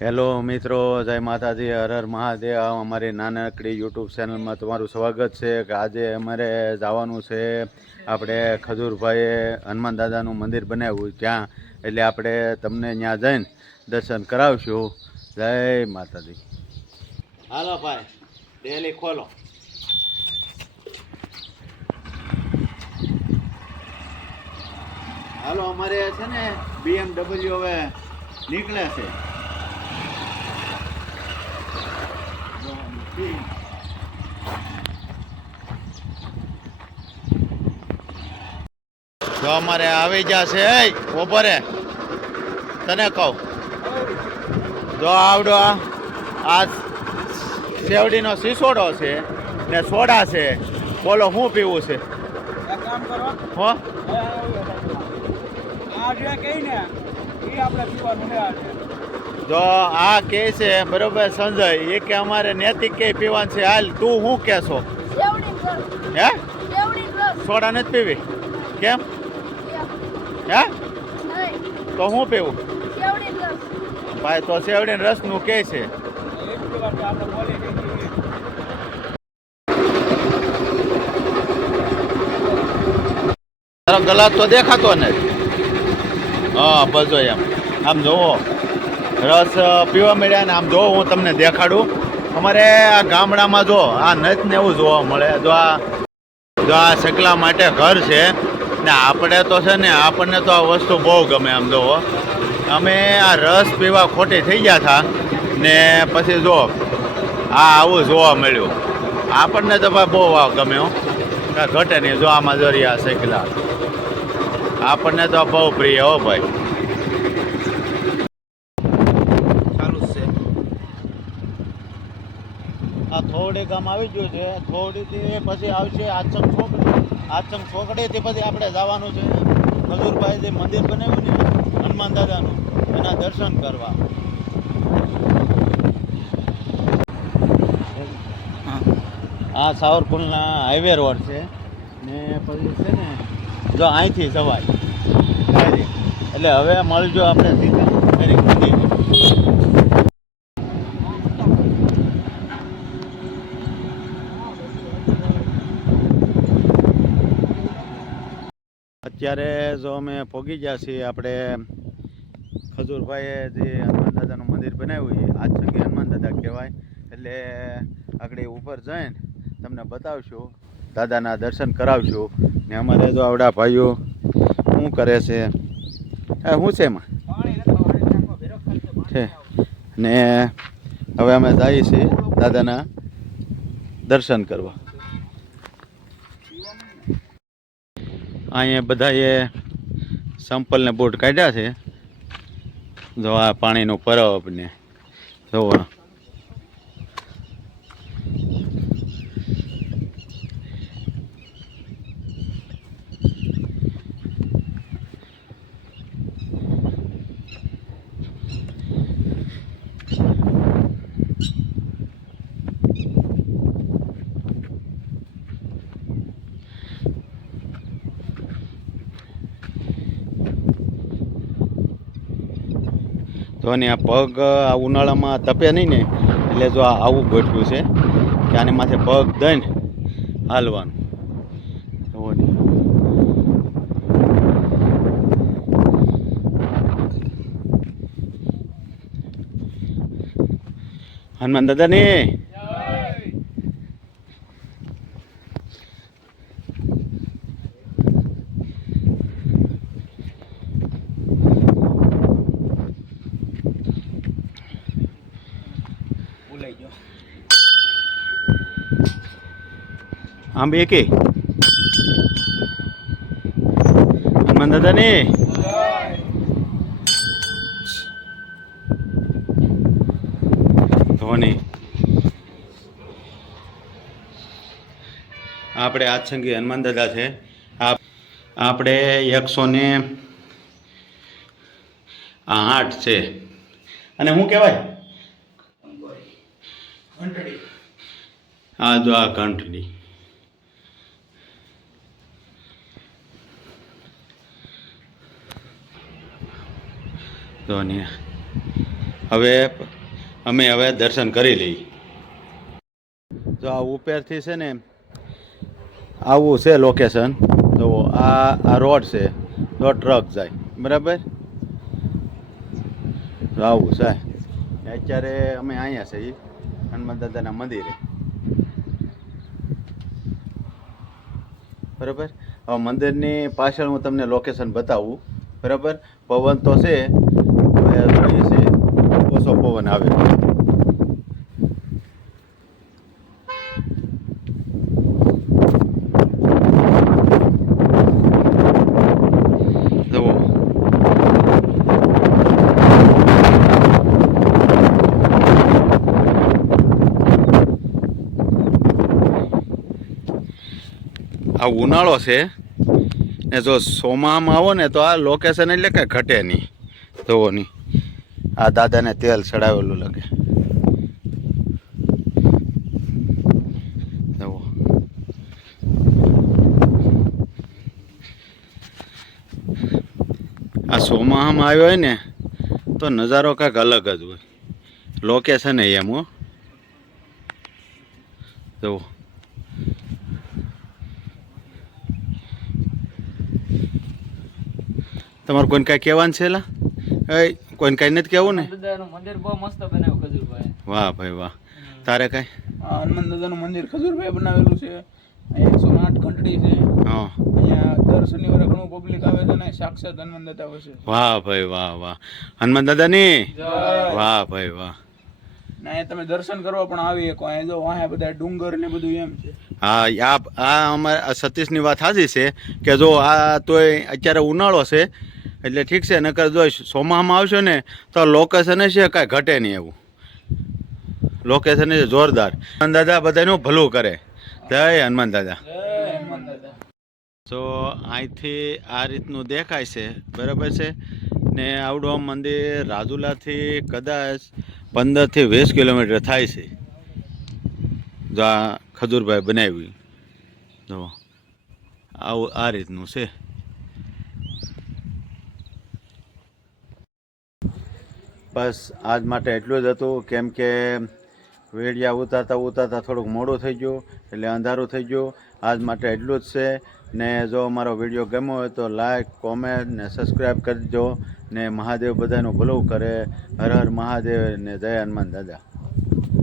Hello મિત્રો, જય માતાજી, હર હર મહાદેવ. અમારી નાનકડી યુટ્યુબ ચેનલમાં તમારું સ્વાગત છે કે આજે અમારે જવાનું છે આપણે ખજૂરભાઈએ હનુમાન દાદાનું મંદિર બનાવ્યું ત્યાં. એટલે આપણે તમને ત્યાં જઈને દર્શન કરાવશું. જય માતાજી. હાલો ભાઈ, ડેલી ખોલો. હાલો, અમારે છે ને બીએમડબલ્યુ હવે નીકળે છે. જો અમારે આવી જશે બપોરે તને કહું. જો આવડો આ શેવડીનો સિસોડો છે ને સોડા છે બોલો શું પીવું છે? હા? આ જે કહી ને એ આપણે પીવાનું છે જો આ કે છે બરોબર સંજય એ કે અમારે નૈતિક કે પીવાનું છે? હાલ તું શું કહેશો? છો હે? સોડા નથી પીવી? કેમ? હે? તો હું પીવું? ભાઈ તો સેવડીને રસનું કે છે. તારો ગલાસ તો દેખાતો ને હા બસ એમ. આમ જોવો. રસ પીવા મળ્યા ને આમ જોવો હું તમને દેખાડું. અમારે આ ગામડામાં જો આ નથ ને એવું જોવા મળે. જો આ જો આ સકલા માટે ઘર છે ને આપણે તો છે ને આપણને તો આ વસ્તુ બહુ ગમે આમ જોવો. અમે આ રસ પીવા ખોટી થઈ ગયા હતા ને પછી જો આ આવું જોવા મળ્યું. આપણને તો ભાઈ બહુ આ ગમે હો. ઘટે નહીં, જો આમાં જરી આ સકલા. આપણને તો બહુ પ્રિય હો ભાઈ. આ ગામ આવી ગયું છે. થોડીથી પછી આવશે આચમ છોકડી આચમ છોકડીથી પછી આપણે જવાનું છે મજૂરભાઈ જે મંદિર બનાવ્યું ને હનુમાન દાદાનું, એના દર્શન કરવા. આ સાવરકુંડના હાઈવે રોડ છે. ને પછી છે ને જો અહીંથી જવાય. એટલે હવે મળજો આપણે સીધા. અત્યારે જો અમે પહોંચી ગયા છીએ, આપણે ખજૂરભાઈએ જે હનુમાન દાદાનું મંદિર બનાવ્યું એ આજસંગી હનુમાન દાદા કહેવાય. એટલે આગળ ઉપર જઈને તમને બતાવશું, દાદાના દર્શન કરાવશું. ને અમારે જો આવડા ભાઈઓ, શું કરે છે? શું છે એમાં? છે છે. ને હવે અમે જઈએ છીએ દાદાના દર્શન કરવા. અહીંયા બધાએ સંપલને બોટ કાઢ્યા છે. જો આ પાણીનો પરબ ને જોવો તો આની આ પગ આ ઉનાળામાં તપે નહીં ને, એટલે જો આવું ગોઠવ્યું છે કે આની માથે પગ દઈને હાલવાનું. હનુમાન દાદા ને ભૂલાઈ ગયો આમ એકે કે? હનુમાન દાદા ને ધોની. આપણે આજસંગી હનુમાન દાદા છે. આપણે એકસો ને આઠ છે. અને શું કહેવાય? આ જો આ ઘંટડી. તો હવે અમે હવે દર્શન કરી લઈએ. તો આ ઉપરથી છે ને આવું છે લોકેશન તો આ આ રોડ છે, તો ટ્રક જાય. બરાબર? તો આવું છે. અત્યારે અમે અહીંયા છીએ હનુમાન દાદાના મંદિરે. બરાબર? હવે મંદિરની પાછળ હું તમને લોકેશન બતાવું. બરાબર? પવન તો છે હવે જોઈએ છીએ ઓછો પવન આવે આ ઉનાળો છે. ને જો સોમામાં આવો ને તો આ લોકેશન એટલે કે ઘટે નહીં. જોવો નહીં. આ દાદાને તેલ ચડાવેલું લાગે. આ સોમાહામાં આવ્યો હોય ને, તો નજારો કાંઈક અલગ જ હોય. લોકેશન એમ, હો. જુઓ. તમારું કોઈને કાંઈ કહેવાનું છે એલા? એ કોઈને કાંઈ નથી કહેવું ને? દાદાનું મંદિર બહુ મસ્ત બનાવ્યું ખજૂરભાઈ વાહ ભાઈ વાહ. તારે કઈ? આ હનુમાન દાદાનું મંદિર ખજૂરભાઈ બનાવેલું છે. અહીંયા એકસો આઠ ઘંટડી છે. હા. અહીંયા દર શનિવારે ઘણું પબ્લિક આવે છે ને સાક્ષાત હનુમાન દાદા હોય છે. વાહ ભાઈ વાહ વાહ. હનુમાન દાદાની? જય. વાહ ભાઈ વાહ. ના તમે દર્શન કરવા પણ આવી શકો. અહીંયા જો વાહે બધા ડુંગર ને બધું એમ છે. હા આ આ અમારે સતીશની વાત સાચી છે કે જો આ તોય અત્યારે ઉનાળો છે એટલે ઠીક છે, નકર જો સોમામાં આવશો ને, તો લોકેશન છે કાંઈ ઘટે નહીં એવું. લોકેશન છે જોરદાર. હનુમાન દાદા બધાનું ભલું કરે. જય હનુમાન દાદા. તો અહીંથી આ રીતનું દેખાય છે, બરાબર છે? ને આવડો મંદિર રાજુલાથી કદાચ પંદરથી વીસ કિલોમીટર થાય છે. જો આ ખજૂરભાઈ બનાવ્યું. જો, આવું આ રીતનું છે. બસ આજ માટે એટલું જ હતું. કેમ કે વેડિયા ઉતારતા ઉતારતા થોડુંક મોડું થઈ ગયું, એટલે અંધારું થઈ ગયું. આજ માટે એટલું જ છે. ને જો અમારો વીડિયો ગમ્યો હોય તો લાઈક, કોમેન્ટ ને સબસ્ક્રાઈબ કરજો ને મહાદેવ બધાનું ભલું કરે. હર હર મહાદેવ ને જય હનુમાન દાદા.